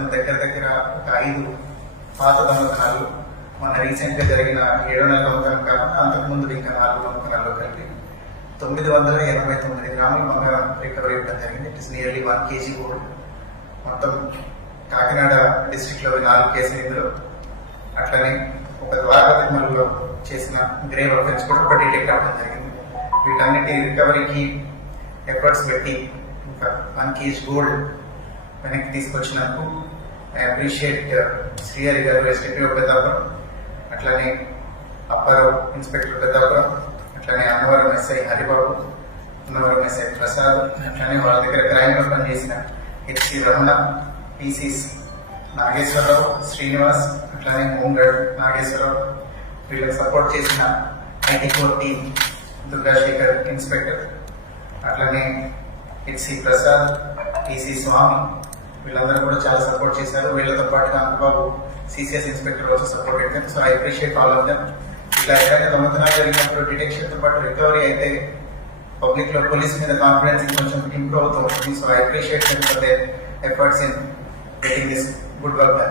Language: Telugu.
మొత్తం దగ్గర దగ్గర ఒక ఐదు పాత దొంగతనాలు మన రీసెంట్గా జరిగిన ఏడో నెల దొంగతనం కాకుండా అంతకుముందు ఇంకా నాలుగు దొంగతనాల్లో కలిపి తొమ్మిది వందల ఎనభై తొమ్మిది గ్రాముల బంగారం రికవరీ ఇవ్వడం జరిగింది. It is nearly one KG gold మొత్తం కాకినాడ డిస్ట్రిక్ట్లో నాలుగు కేసులు ఇందులో. అట్లనే ఒక ద్వారకతిమల్లో చేసిన గ్రేవ్ అఫెన్స్ కూడా ఒక డిటెక్ట్ అవ్వడం జరిగింది. వీటన్నిటి రికవరీకి ఎఫర్ట్స్ పెట్టి ఇంకా వన్ కేజీ గోల్డ్ వెనక్కి తీసుకొచ్చినందుకు I appreciate uh, Srihari garu SDPO Peddapuram అట్లనే అప్పారావు ఇన్స్పెక్టర్ పెద్దాపురం అట్లనే అన్నవరం ఎస్ఐ హరిబాబు అన్నవరం ఎస్ఐ ప్రసాద్ అట్లనే వాళ్ళ దగ్గర క్రైమ్లో పనిచేసిన హెచ్సి రమణ పీసీస్ నాగేశ్వరరావు శ్రీనివాస్ అట్లనే హోంగార్డ్ నాగేశ్వరరావు వీళ్ళకి సపోర్ట్ చేసిన IT core team Durgasekhar inspector అట్లనే హెచ్సి ప్రసాద్ పిసి స్వామి వీళ్ళందరూ కూడా చాలా సపోర్ట్ చేశారు. వీళ్ళతో పాటుగా Ankababu CCS inspector also support అయితే so I appreciate all of them ఇట్లా ఏదైనా దొంగతనాలు జరిగినప్పుడు డిటెక్షన్తో పాటు రికవరీ అయితే పబ్లిక్లో పోలీస్ మీద కాన్ఫిడెన్స్ కొంచెం ఇంప్రూవ్ అవుతుంది so I appreciate for their efforts in getting this good work